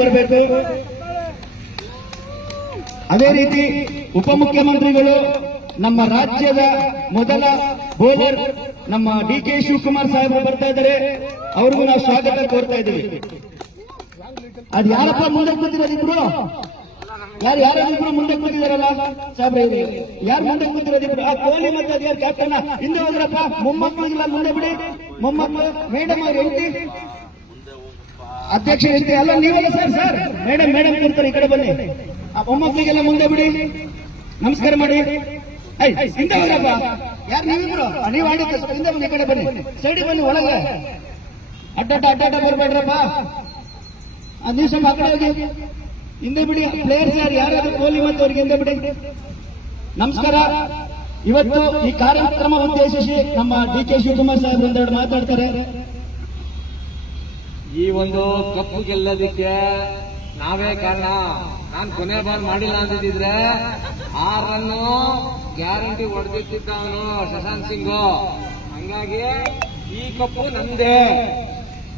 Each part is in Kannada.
ಬರಬೇಕು. ಅದೇ ರೀತಿ ಉಪಮುಖ್ಯಮಂತ್ರಿಗಳು ನಮ್ಮ ರಾಜ್ಯದ ಮೊದಲ ಬೌಲರ್ ನಮ್ಮ ಡಿ ಕೆ ಶಿವಕುಮಾರ್ ಸಾಹೇಬರು ಬರ್ತಾ ಇದ್ದಾರೆ. ಅವ್ರಿಗೂ ನಾವು ಸ್ವಾಗತ ಕೋರ್ತಾ ಇದ್ದೀವಿ. ಅದು ಯಾರಪ್ಪ ಮುಂದೆ ಕೂತಿರೋದು ಇಬ್ರು? ಯಾರು ಯಾರು ಇಬ್ರು ಮುಂದೆ ಕೂತಿದಾರಲ್ಲ? ಸಾಹೇಬ್ರೆ ಯಾರು? ಮುಂದೆ ಕೂತಿರೋದು ಆ ಕೋಹ್ಲಿ ಮತ್ತೆ ಅದ್ಯಾರು ಕ್ಯಾಪ್ಟನ್ ಹಿಂದೆ ಹೋದ್ರಪ್ಪ, ಮೊಮ್ಮಕ್ಕಳಿಗೆಲ್ಲ ಮುಂದೆ ಬಿಡಿ. ಮೊಮ್ಮಕ್ಕಳು ಮೇಡಮ್ ಅವ್ರ ಹೆಂಡತಿ ಅಧ್ಯಕ್ಷ ಅಲ್ಲ ನೀವಲ್ಲ ಸರ್ ಸರ್. ಮೇಡಮ್ ಮೇಡಮ್ ಕೂರ್ತಾರೆ ಈ ಕಡೆ ಬನ್ನಿ. ಆ ಮೊಮ್ಮಕ್ಕಳಿಗೆಲ್ಲ ಮುಂದೆ ಬಿಡಿ. ನಮಸ್ಕಾರ ಮಾಡಿ. ಐ ಹಿಂದೆ ಬರಪ್ಪ ಯಾರು ನೀವಿಬ್ರು? ನೀವು ಆಡಿದ್ದ ಹಿಂದೆ ಬನ್ನಿ ಕಡೆ ಬನ್ನಿ. ಸೈಡ್ ಬನ್ನಿ, ಒಳಗೆ. ಅಡ್ಡಾಟ ಅಡ್ಡಾಟ ಬರ್ಬೇಡ್ರಪ್ಪ. ನೀವು ಆ ಕಡೆ ಹೋಗಿ. ಹಿಂದೆ ಬಿಡಿ. ಪ್ಲೇಯರ್ಸ್ ಯಾರು ಯಾರಾದ್ರೂ ಕೋಲಿ ಮತ್ತು ಅವ್ರಿಗೆ ಹಿಂದೆ ಬಿಡಿ. ನಮಸ್ಕಾರ. ಇವತ್ತು ಈ ಕಾರ್ಯಕ್ರಮ ಉದ್ದೇಶಿಸಿ ನಮ್ಮ ಡಿ ಕೆ ಶಿವಕುಮಾರ್ ಸಾಹೇಬ್ ಒಂದೆರಡು ಮಾತಾಡ್ತಾರೆ. ಈ ಒಂದು ಕಪ್ಪು ಗೆಲ್ಲೋದಿಕ್ಕೆ ನಾವೇ ಕಾರಣ. ನಾನು ಕೊನೆ ಬಾರ್ ಮಾಡಿಲ್ಲ ಅಂತಿದ್ರೆ ಆ ರನ್ ಗ್ಯಾರಂಟಿ ಹೊಡೆದಿಟ್ಟಿದ್ದ ಅವನು ಶಶಾಂತ್ ಸಿಂಗ್. ಹಂಗಾಗಿ ಈ ಕಪ್ಪು ನಂದೇ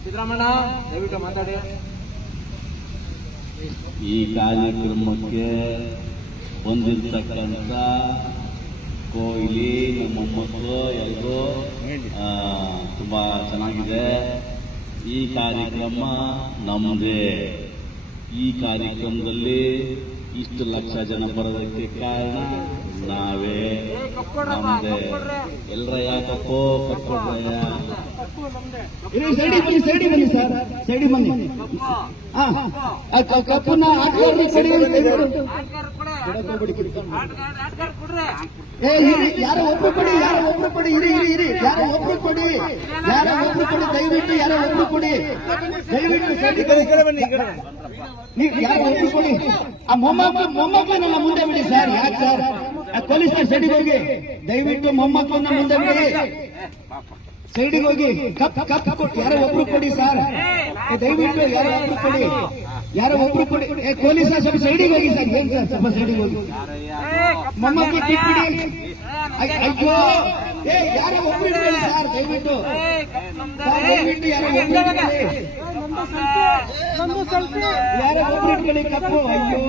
ಸಿದ್ದರಾಮಣ್ಣ, ದಯವಿಟ್ಟು ಮಾತಾಡಿ. ಈ ಕಾರ್ಯಕ್ರಮಕ್ಕೆ ಬಂದಿರ್ತಕ್ಕಂಥ ಕೊಹ್ಲಿ, ನಮ್ಮ ಮೊಮ್ಮಕ್ಕಳು ಎಲ್ಲರೂ ತುಂಬ ಚೆನ್ನಾಗಿದೆ. ಈ ಕಾರ್ಯಕ್ರಮ ನಮ್ಮದೇ ಈ ಕಾರ್ಯಕ್ರಮದಲ್ಲಿ ಇಷ್ಟು ಲಕ್ಷ ಜನ ಬರೋದಕ್ಕೆ ಕಾರಣ ನಾವೇ. ನಮ್ದೇ. ಎಲ್ಲರ ಯಾಕಪ್ಪೋ ಕಟ್ಕೊಡ್ರಯ್ಯ ಕಪ್ಪನ್ನ ಯಾರೋ ಒಬ್ರು ಕೊಡಿ, ಯಾರೋ ಒಬ್ರು ಕೊಡಿ, ಇರಿ ಇರಿ ಇರಿ, ಯಾರೋ ಒಬ್ರು ಕೊಡಿ, ಯಾರೋ ದಯವಿಟ್ಟು ಯಾರೋ ಒಬ್ರು ಕೊಡಿ. ದಯವಿಟ್ಟು ನೀವು ಯಾರೋ ಒಬ್ರು ಕೊಡಿ. ಆ ಮೊಮ್ಮಕ್ಕ ಮೊಮ್ಮಕ್ಕನ ಮುಂದೆ ಬಿಡಿ ಸರ್. ಯಾಕೆ ಸರ್? ಆ ಪೊಲೀಸ್ ಸೈಡಿಗೆ ಹೋಗಿ. ದಯವಿಟ್ಟು ಮೊಮ್ಮಕ್ಕಳನ್ನ ಮುಂದೆ ಬಿಡಿ. ಸೈಡಿಗೆ ಹೋಗಿ ಕಪ್ ಕಪ್ ಕೊಟ್ಟು ಯಾರೋ ಒಬ್ರು ಕೊಡಿ ಸರ್. ದಯವಿಟ್ಟು ಯಾರೋ ಒಬ್ರು ಕೊಡಿ. ಯಾರೋ ಒಬ್ರು ಕೊಡಿ. ಏ ಪೊಲೀಸ್ ಸ್ವಲ್ಪ ಸೈಡಿಗೆ ಹೋಗಿ ಸರ್. ಏನ್ ಸರ್? ಸ್ವಲ್ಪ ಸೈಡಿಗೆ ಹೋಗಿ. ಮೊಮ್ಮಕ್ಕಳು ಟಿಪ್ ಅಯ್- ಅಯ್ಯೋ. ಏ ಯಾರೋ ಒಬ್ರು ದಯವಿಟ್ಟು. ಯಾರೋ ಇಟ್ಕೊಳ್ಳಿ. ಯಾರೋ ಕಪ್ಪು. ಅಯ್ಯೋ.